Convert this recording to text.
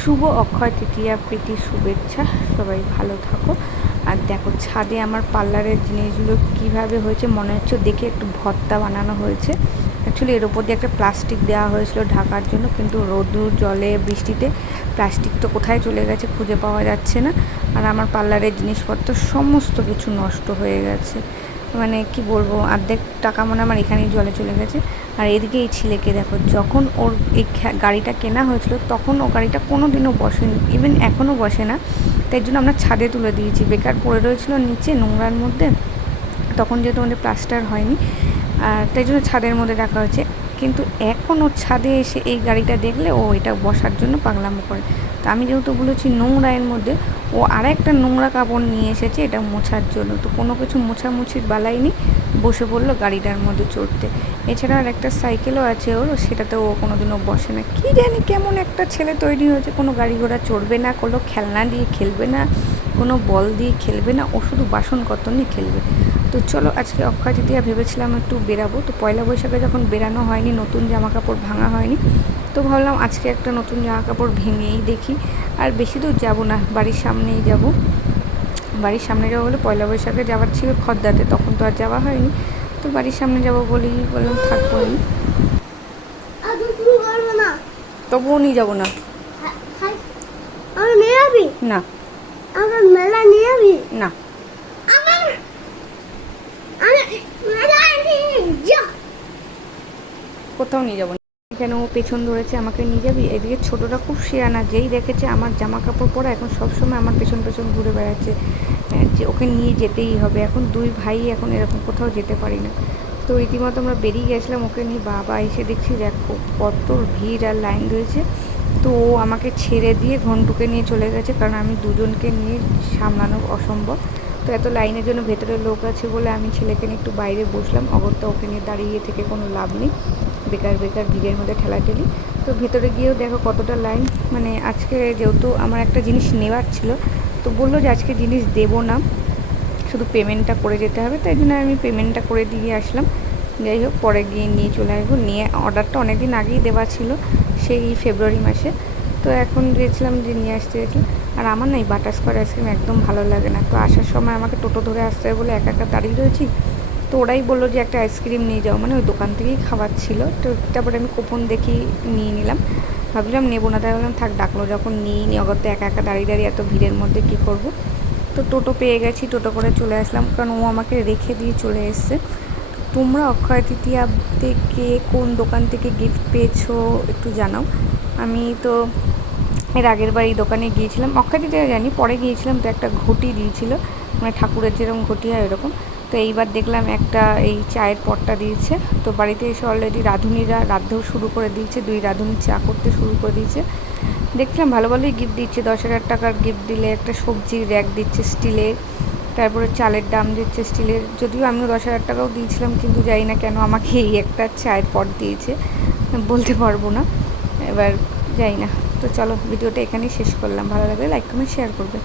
শুভ অক্ষয় তৃতীয়া প্রীতি শুভেচ্ছা। সবাই ভালো থাকো। আর দেখো, ছাদে আমার পার্লারের জিনিসগুলো কীভাবে হয়েছে মনে হচ্ছে দেখে একটু ভর্তা বানানো হয়েছে। অ্যাকচুয়ালি এর ওপর দিয়ে একটা প্লাস্টিক দেওয়া হয়েছিল ঢাকার জন্য, কিন্তু রোদুর জলে, বৃষ্টিতে প্লাস্টিক তো কোথায় চলে গেছে খুঁজে পাওয়া যাচ্ছে না। আর আমার পার্লারের জিনিসপত্র সমস্ত কিছু নষ্ট হয়ে গেছে। মানে কি বলব, অর্ধেক টাকা মনে আমার এখানেই জলে চলে গেছে। আর এদিকে এই ছেলেকে দেখো, যখন ওর এই গাড়িটা কেনা হয়েছিল, তখন ও গাড়িটা কোনো দিনও বসেনি ইভেন এখনও বসে না। তাই জন্য আমরা ছাদে তুলে দিয়েছি। বেকার পড়ে রয়েছিল নিচে নোংরার মধ্যে, তখন যেহেতু আমাদের প্লাস্টার হয়নি, আর তাই জন্য ছাদের মধ্যে রাখা হয়েছে। কিন্তু এখন ওর ছাদে এসে এই গাড়িটা দেখলে, ও এটা বসার জন্য পাগলামো করে। তো আমি যেহেতু বলেছি নোংরা এর মধ্যে, ও আর একটা নোংরা কাপড় নিয়ে এসেছে, এটা মোছার জন্য। তো কোনো কিছু মোছামুছির বালাই নেই, বসে পড়ল গাড়িটার মধ্যে চড়তে। এছাড়া আর একটা সাইকেলও আছে ওর সেটাতে ও কোনোদিনও বসে না। কী জানি কেমন একটা ছেলে তৈরি হয়েছে, কোনো গাড়ি ঘোড়া চড়বে না, কোনো খেলনা দিয়ে খেলবে না। কোনো বল দিয়ে খেলবে না ও শুধু বাসনপত্র নিয়ে খেলবে। তো চলো আজকে অক্ষয় তৃতীয়া ভেবেছিলাম একটু বেরাবো। তো পয়লা বৈশাখে যখন বেরানো হয়নি নতুন জামা কাপড় ভাঙা হয়নি তো ভাবলাম আজকে একটা নতুন জামা কাপড় ভেঙেই দেখি। আর বেশি দূর যাব না বাড়ির সামনেই যাব। বাড়ির সামনে যাব বলে পয়লা বৈশাখে যাওয়ার ছিল খদ্দাতে তখন তো আর যাওয়া হয়নি। তো বাড়ির সামনে যাব বলেই বললাম থাকব তবুও নিয়ে যাব না। হ্যাঁ, না। আমার মেলা নিয়ে যাবি না। আমার আমার মেলা নিয়ে যা। কোথাও নিয়ে যাব কেন ও পেছন ধরেছে আমাকে নিয়ে যাবি? এদিকে ছোটোটা খুব শেয়ানা যেই দেখেছে আমার জামা কাপড় পরা এখন সবসময় আমার পেছন পেছন ঘুরে বেড়াচ্ছে। যে ওকে নিয়ে যেতেই হবে। এখন দুই ভাই এখন এরকম কোথাও যেতে পারি না। তো রীতিমতো আমরা বেরিয়ে গেছিলাম ওকে নিয়ে। বাবা এসে দেখছি দেখো কত ভিড় আর লাইন রয়েছে। তো আমাকে ছেড়ে দিয়ে ঘন্টুকে নিয়ে চলে গেছে, কারণ আমি দুজনকে নিয়ে সামলানো অসম্ভব। তো এত লাইনের জন্য ভেতরে লোক আছে বলে আমি ছেলেকে নিয়ে একটু বাইরে বসলাম। অগত্যা ওকে নিয়ে দাঁড়িয়ে থেকে কোনো লাভ নেই। বেকার বেকার, ভিড়ের মধ্যে ঠেলাঠেলি। তো ভেতরে গিয়েও দেখো কতটা লাইন। মানে আজকে যেহেতু আমার একটা জিনিস নেওয়ার ছিল, তো বলল যে আজকে জিনিস দেবো না। শুধু পেমেন্টটা করে যেতে হবে, তাই জন্য আমি পেমেন্টটা করে দিয়ে আসলাম। যাই হোক, পরে গিয়ে নিয়ে চলে আসব। নিয়ে অর্ডারটা অনেক দিন আগেই দেওয়া ছিল। সেই ফেব্রুয়ারি মাসে। তো এখন গিয়েছিলাম যে নিয়ে আসতে গেছিলাম আর আমার না এই বাটার স্কচ আইসক্রিম একদম ভালো লাগে না। তো আসার সময় আমাকে টোটো ধরে আসতে হবে বলে একা একা দাঁড়িয়ে রয়েছি। তো ওরাই বলল যে একটা আইসক্রিম নিয়ে যাও। মানে ওই দোকান থেকেই খাবার ছিল। তো তারপরে আমি কুপন দেখি নিয়ে নিলাম। ভাবলাম নেব না। তাই বললাম থাক, ডাকলো যখন নিয়ে নি। অগত্যা একা একা দাঁড়িয়ে দাঁড়িয়ে এত ভিড়ের মধ্যে কী করব? তো টোটো পেয়ে গেছি। টোটো করে চলে আসলাম। কারণ ও আমাকে রেখে দিয়ে চলে এসছে। তোমরা অক্ষয় তৃতীয়াতে কে কোন দোকান থেকে গিফট পেয়েছ একটু জানাও। আমি তো এর আগের বার এই দোকানে গিয়েছিলাম। অক্ষয় তৃতীয়া জানি, পরে গিয়েছিলাম তো একটা ঘটি দিয়েছিল। মানে ঠাকুরের যেরকম ঘটি হয় এরকম তো এইবার দেখলাম একটা এই চায়ের পটটা দিয়েছে। তো বাড়িতে এসে অলরেডি রাঁধুনিরা রাঁধতেও শুরু করে দিয়েছে। দুই রাঁধুনি চা করতে শুরু করে দিয়েছে। দেখলাম ভালো ভালোই গিফট দিচ্ছে। দশ হাজার টাকার গিফট দিলে একটা সবজির র্যাক দিচ্ছে স্টিলের তারপরে চালের দাম দিচ্ছে স্টিলের। যদিও আমিও দশ হাজার টাকাও দিয়েছিলাম, কিন্তু জানি না কেন আমাকে এই একটা চায়ের পট দিয়েছে। বলতে পারব না। এবার যাই না। তো চলো, ভিডিওটা এখানেই শেষ করলাম। ভালো লাগলে লাইক কমেন্ট শেয়ার করবে।